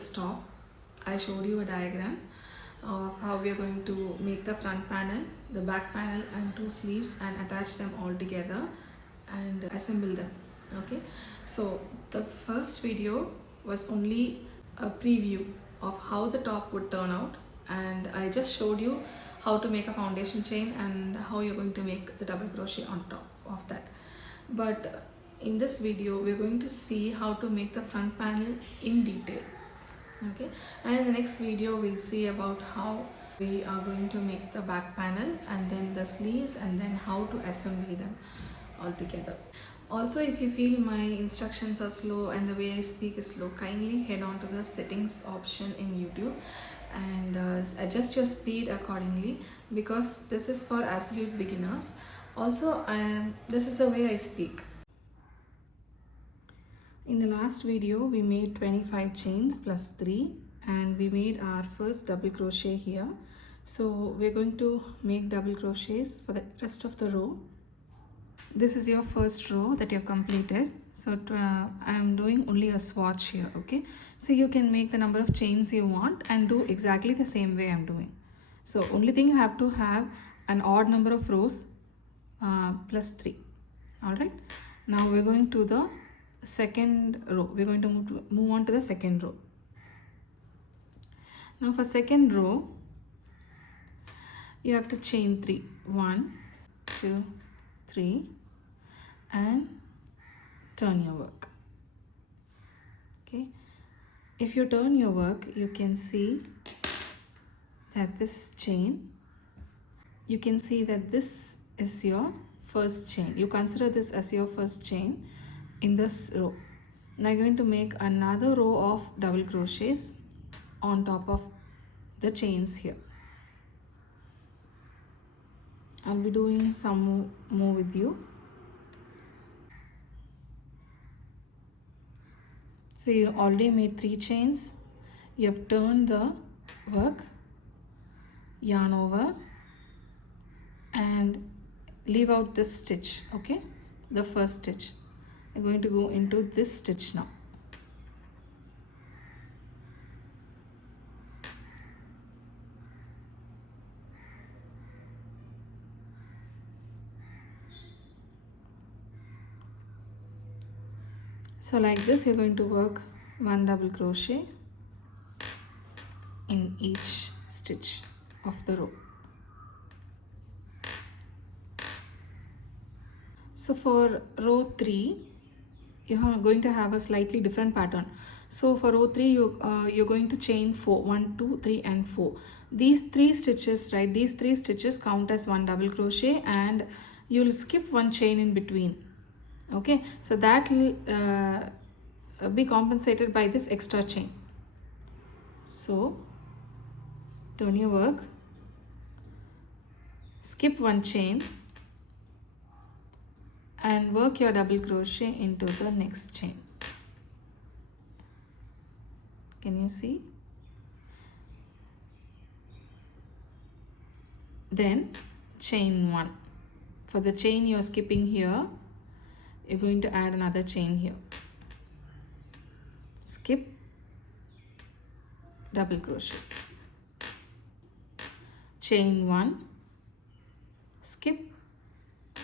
this top, I showed you a diagram of how we are going to make the front panel, the back panel and two sleeves and attach them all together and assemble them. Okay, so the first video was only a preview of how the top would turn out, and I just showed you how to make a foundation chain and how you're going to make the double crochet on top of that. But in this video we're going to see how to make the front panel in detail. Okay, and in the next video we'll see about how we are going to make the back panel and then the sleeves and then how to assemble them all together. Also, if you feel my instructions are slow and the way I speak is slow, kindly head on to the settings option in YouTube and adjust your speed accordingly, because this is for absolute beginners. Also, this is the way I speak. In the last video we made 25 chains plus 3 and we made our first double crochet here. So we're going to make double crochets for the rest of the row. This is your first row that you've completed. So I am doing only a swatch here. Okay, so you can make the number of chains you want and do exactly the same way I'm doing. So only thing, you have to have an odd number of rows plus 3. All right, now we're going to the second row. We're going to move on to the second row. Now for second row you have to chain 3. 1 2 3 and turn your work. Okay, if you turn your work, you can see that this chain, you can see that this is your first chain. You consider this as your first chain in this row. Now you're going to make another row of double crochets on top of the chains here. I'll be doing some more with you. So you already made 3 chains. You have turned the work, yarn over and leave out this stitch. Okay, the first stitch. I'm going to go into this stitch now. So like this, you're going to work 1 double crochet in each stitch of the row. So for row 3, you're going to have a slightly different pattern. So for row 3, you're going to chain 4. 1 2 3 and 4. These 3 stitches, right, these 3 stitches count as 1 double crochet and you'll skip 1 chain in between. Okay, so that will be compensated by this extra chain. So turn your work, skip 1 chain and work your double crochet into the next chain. Can you see? Then chain 1. For the chain you are skipping here, you're going to add another chain here. Skip, double crochet, chain 1, skip,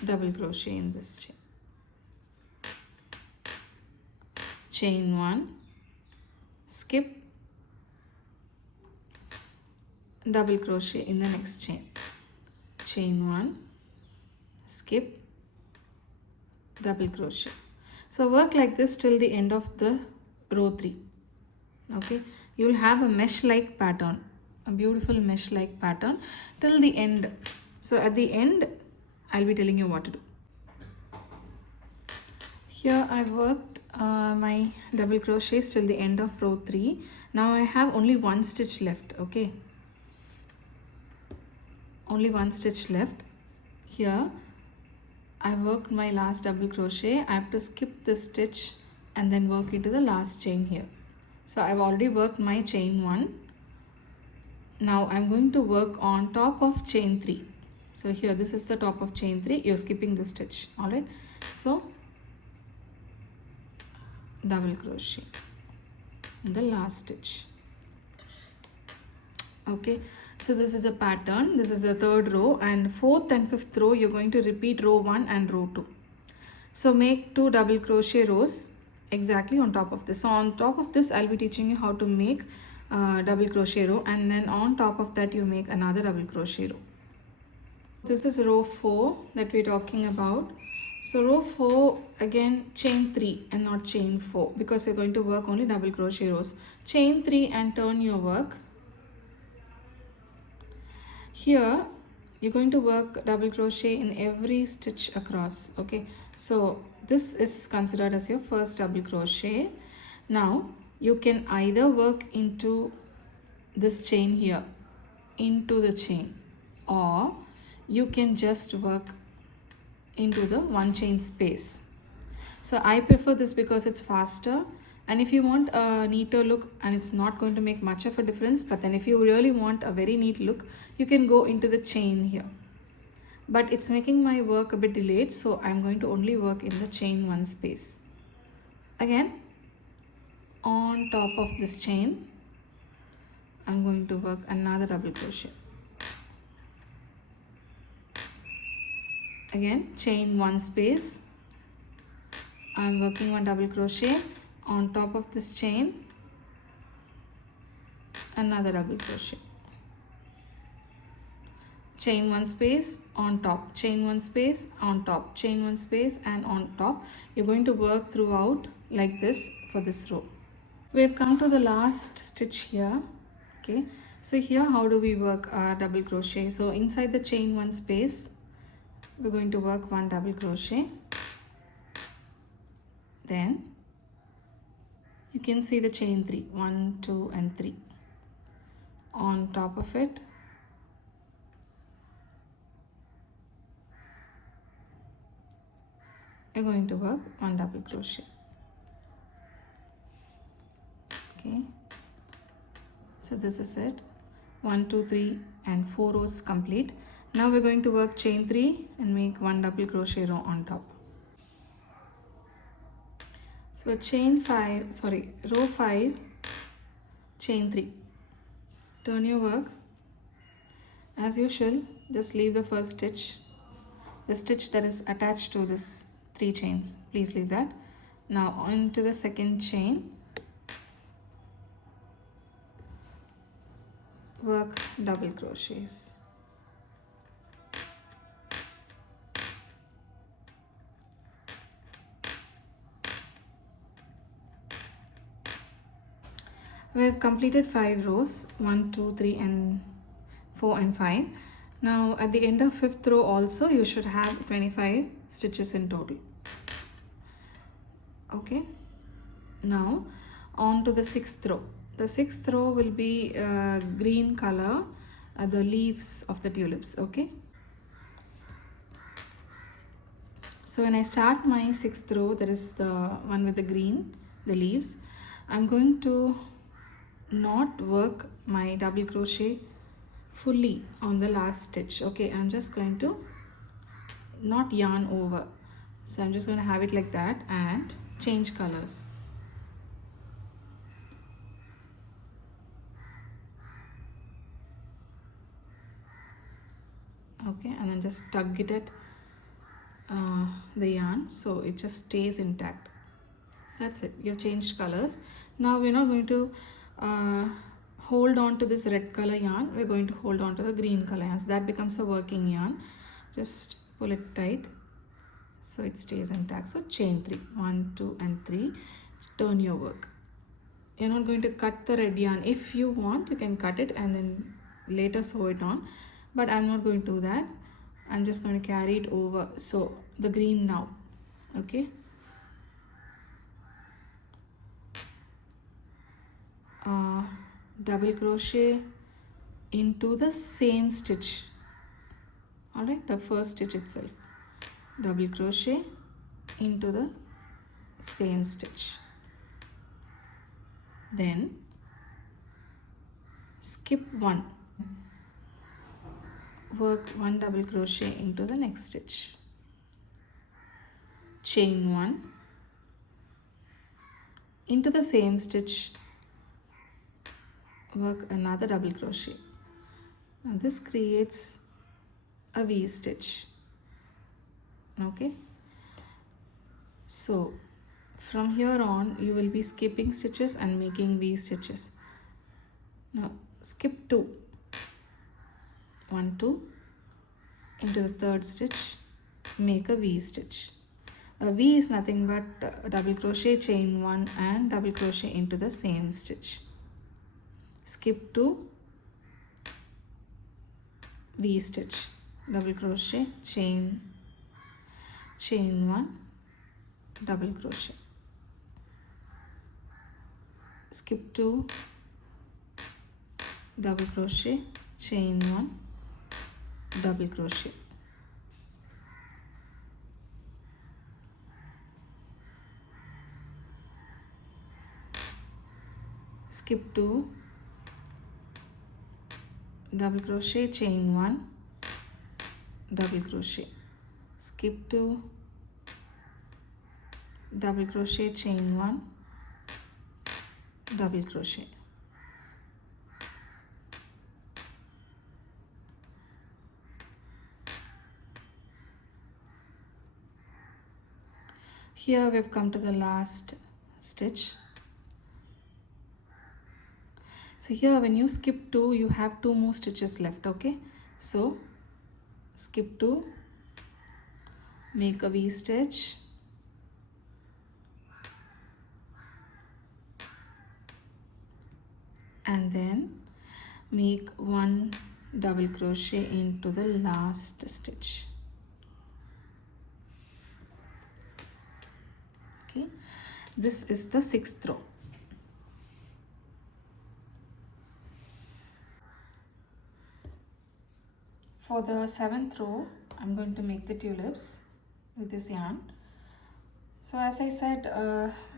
double crochet in this chain, chain 1, skip, double crochet in the next chain, chain 1, skip, double crochet. So work like this till the end of the row 3. Okay, you will have a mesh like pattern, a beautiful mesh like pattern till the end. So at the end I'll be telling you what to do. Here I've worked my double crochets till the end of row 3. Now I have only 1 stitch left. Okay, only 1 stitch left. Here I worked my last double crochet. I have to skip this stitch and then work into the last chain here. So I've already worked my chain 1. Now I'm going to work on top of chain 3. So here, this is the top of chain 3. You're skipping this stitch. All right, so double crochet, in the last stitch. Okay, so this is a pattern. This is the third row, and fourth and fifth row you're going to repeat row 1 and row 2. So make 2 double crochet rows exactly on top of this. So on top of this I'll be teaching you how to make double crochet row, and then on top of that you make another double crochet row. This is row 4 that we're talking about. So row 4, again chain 3 and not chain 4, because you're going to work only double crochet rows. Chain 3 and turn your work. Here you're going to work double crochet in every stitch across. Okay, so this is considered as your first double crochet. Now you can either work into this chain here, into the chain, or you can just work into the one chain space. So I prefer this because it's faster, and if you want a neater look and it's not going to make much of a difference, but then if you really want a very neat look, you can go into the chain here. But it's making my work a bit delayed, so I'm going to only work in the chain 1 space. Again, on top of this chain I'm going to work another double crochet. Again, chain 1 space, I'm working 1 double crochet. On top of this chain, another double crochet. Chain 1 space, on top, chain 1 space, on top, chain 1 space, and on top. You're going to work throughout like this for this row. We have come to the last stitch here. Okay, so here how do we work our double crochet? So inside the chain 1 space we're going to work 1 double crochet. Then you can see the chain 3, 1, 2 and 3. On top of it you're going to work 1 double crochet. Okay, so this is it. 1, 2, 3 and 4 rows complete. Now we're going to work chain 3 and make 1 double crochet row on top. So row 5, chain 3. Turn your work. As usual, just leave the first stitch, the stitch that is attached to this 3 chains. Please leave that. Now on to the second chain, work double crochets. We have completed 5 rows, 1, 2, 3 and 4 and 5. Now at the end of 5th row also you should have 25 stitches in total. Okay, now on to the 6th row. The 6th row will be green color, the leaves of the tulips. Okay, so when I start my 6th row, there is the one with the green, the leaves. I'm going to not work my double crochet fully on the last stitch. Okay, I'm just going to not yarn over, so I'm just going to have it like that and change colors. Okay, and then just tug it at the yarn so it just stays intact. That's it, you've changed colors. Now we're not going to hold on to this red color yarn, we're going to hold on to the green color yarn, so that becomes a working yarn. Just pull it tight so it stays intact. So chain 3, 1, 2 and 3. Turn your work. You're not going to cut the red yarn. If you want, you can cut it and then later sew it on, but I'm not going to do that. I'm just going to carry it over. So the green now. Okay, double crochet into the same stitch. All right, the first stitch itself, double crochet into the same stitch, then skip 1, work 1 double crochet into the next stitch, chain 1 into the same stitch, work another double crochet. Now this creates a V stitch. Okay, so from here on you will be skipping stitches and making V stitches. Now skip 2, 1 2 into the third stitch, make a V stitch. A V is nothing but double crochet, chain 1 and double crochet into the same stitch. Skip 2, V stitch, double crochet, chain 1, double crochet. Skip 2, double crochet, chain 1, double crochet. Skip 2, double crochet, chain 1, double crochet. Skip 2, double crochet, chain 1, double crochet. Here we have come to the last stitch. So here when you skip 2, you have 2 more stitches left. Okay, so skip 2, make a V stitch, and then make 1 double crochet into the last stitch. Okay, this is the 6th row. For the 7th row, I'm going to make the tulips with this yarn. So as I said,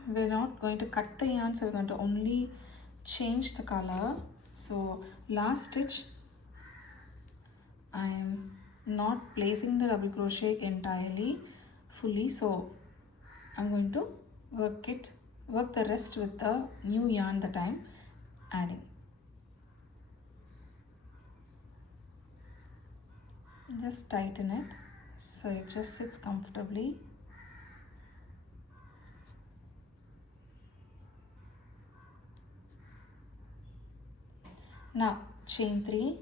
we're not going to cut the yarn, so we're going to only change the color. So last stitch, I'm not placing the double crochet entirely fully, so I'm going to work the rest with the new yarn that I'm adding. Just tighten it so it just sits comfortably. Now chain 3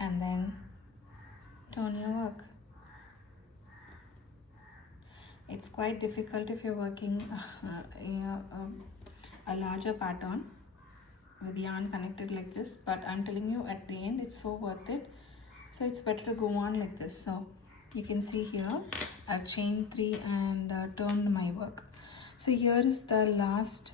and then turn your work. It's quite difficult if you're working a larger pattern with yarn connected like this, but I'm telling you, at the end it's so worth it. So it's better to go on like this. So you can see here I've chained 3 and turned my work. So here is the last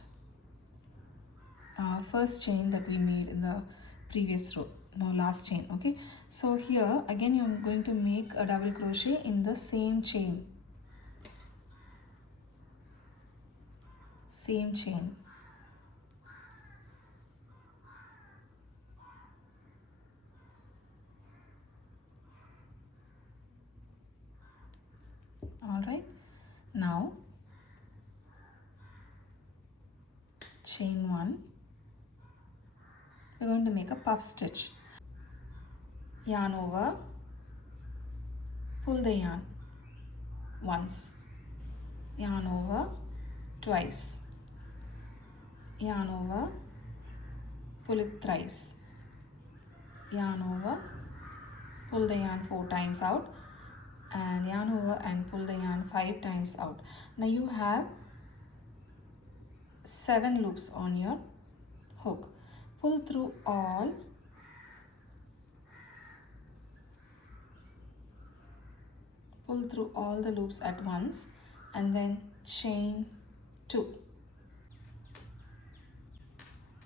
first chain that we made in the previous row. Now last chain. Okay, so here again you're going to make a double crochet in the same chain. Same chain. Alright, now chain 1, we're going to make a puff stitch. Yarn over, pull the yarn once, yarn over twice, yarn over, pull it thrice, yarn over, pull the yarn 4 times out, and yarn over and pull the yarn 5 times out. Now you have 7 loops on your hook. Pull through all, the loops at once, and then chain 2.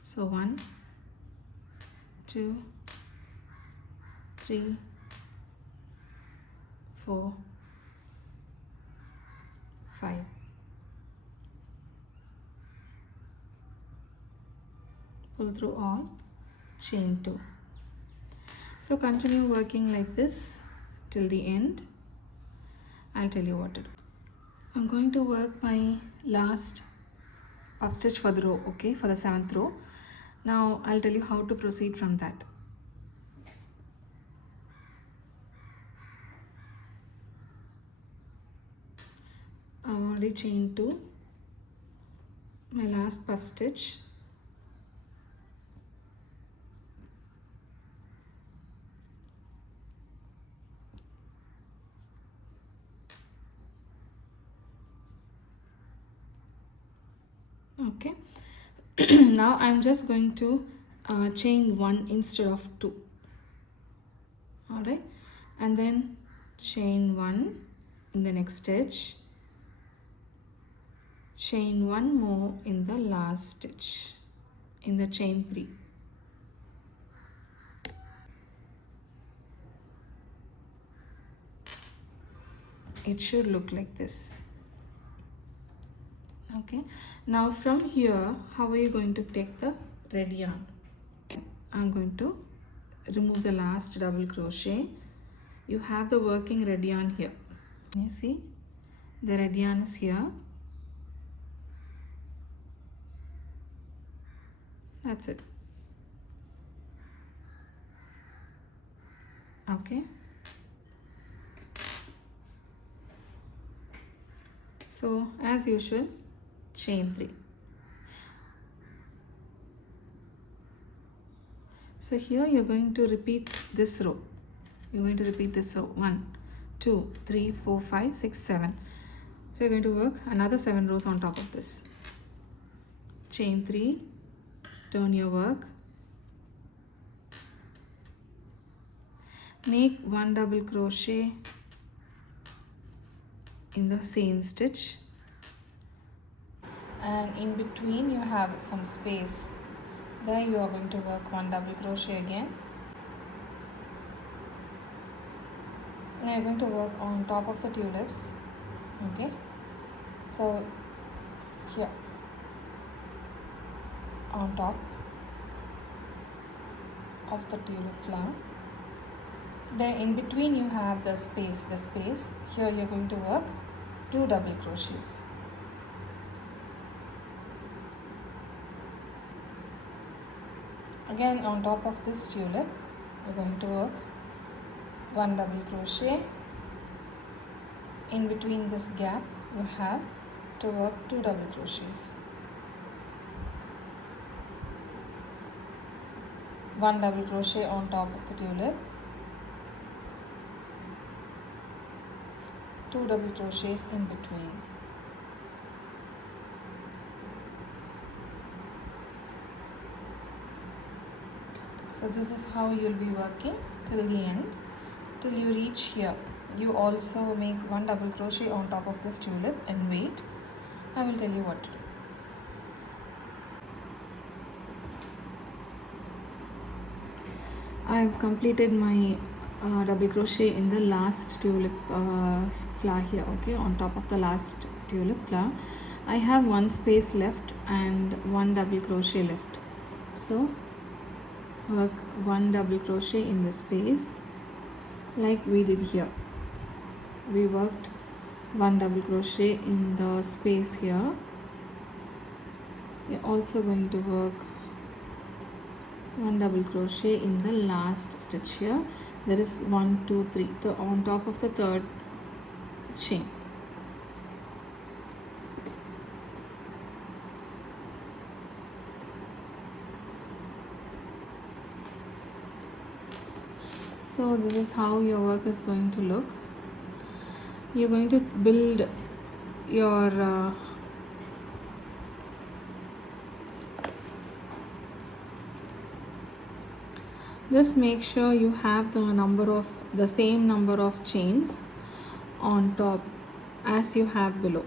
So 1 2 3 4 5. Pull through all, chain 2. So continue working like this till the end. I'll tell you what to do. I'm going to work my last puff stitch for the row, okay, for the 7th row. Now I'll tell you how to proceed from that. I've already chained 2, my last puff stitch. Okay. Now I'm just going to chain 1 instead of 2. Alright, and then chain 1 in the next stitch, chain 1 more in the last stitch in the chain 3. It should look like this. Okay, now from here, how are you going to take the red yarn? I'm going to remove the last double crochet. You have the working red yarn here. You see the red yarn is here. That's it. Okay, so as usual, chain 3. So here you're going to repeat this row. You're going to repeat this row 1, 2, 3, 4, 5, 6, 7. So you're going to work another 7 rows on top of this. Chain 3, turn your work, make 1 double crochet in the same stitch, and in between you have some space. There you are going to work 1 double crochet again. Now you're going to work on top of the tulips. Okay, so here on top of the tulip flower, then in between you have the space. Here you're going to work 2 double crochets. Again on top of this tulip you're going to work 1 double crochet. In between this gap you have to work 2 double crochets. 1 double crochet on top of the tulip, 2 double crochets in between. So this is how you'll be working till the end, till you reach here. You also make 1 double crochet on top of this tulip and wait. I will tell you what to do. I have completed my double crochet in the last tulip flower here, okay, on top of the last tulip flower. I have 1 space left and 1 double crochet left. So work 1 double crochet in the space like we did here. We worked 1 double crochet in the space here. We're also going to work 1 double crochet in the last stitch here. There is 1, 2, 3 on top of the 3rd chain. So this is how your work is going to look. You're going to build your just make sure you have the same number of chains on top as you have below.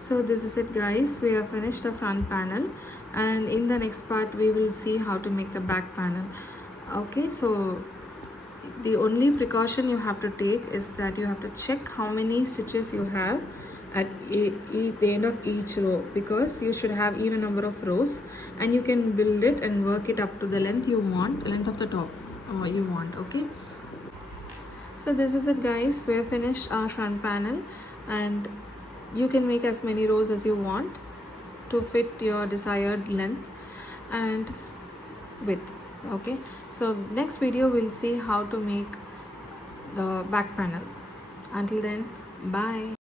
So this is it guys, we have finished the front panel, and in the next part we will see how to make the back panel. Okay, so the only precaution you have to take is that you have to check how many stitches you have at the end of each row, because you should have even number of rows, and you can build it and work it up to the length you want, length of the top you want. Okay, so this is it guys, we have finished our front panel, and you can make as many rows as you want to fit your desired length and width. Okay, so next video we'll see how to make the back panel. Until then, bye.